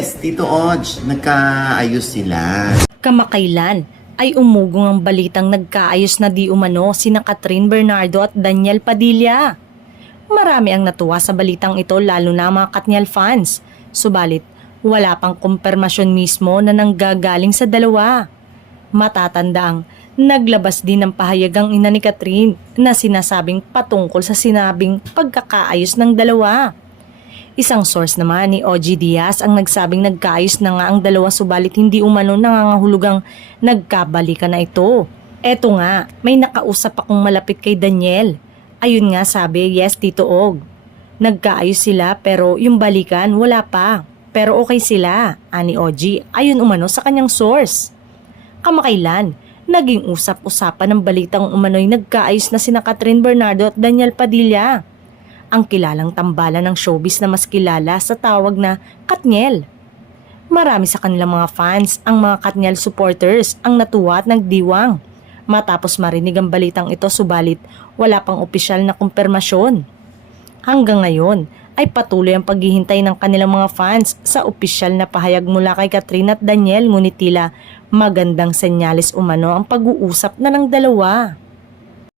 Yes, Tito Oj, nagkaayos sila. Kamakailan ay umugong ang balitang nagkaayos na di umano sina Catherine Bernardo at Daniel Padilla. Marami ang natuwa sa balitang ito lalo na mga Katniel fans. Subalit, wala pang kumpirmasyon mismo na nanggagaling sa dalawa. Matatandaang naglabas din ng pahayag ang ina ni Catherine na sinasabing patungkol sa sinabing pagkakaayos ng dalawa. Isang source naman ni OG Diaz ang nagsabing nagkaayos na nga ang dalawa subalit hindi umano nangangahulugang nagkabalikan na ito. Eto nga, may nakausap akong malapit kay Daniel. Ayun nga sabi, yes Tito Og. Nagkaayos sila pero yung balikan wala pa. Pero okay sila, ani OG, ayun umano sa kanyang source. Kamakailan, naging usap-usapan ng balitang umano'y nagkaayos na sina Catherine Bernardo at Daniel Padilla. Ang kilalang tambalan ng showbiz na mas kilala sa tawag na Katniel. Marami sa kanilang mga fans, ang mga Katniel supporters, ang natuwa at nagdiwang. Matapos marinig ang balitang ito subalit wala pang opisyal na kumpirmasyon. Hanggang ngayon ay patuloy ang paghihintay ng kanilang mga fans sa opisyal na pahayag mula kay Catherine at Daniel ngunit tila magandang senyales umano ang pag-uusap na ng dalawa.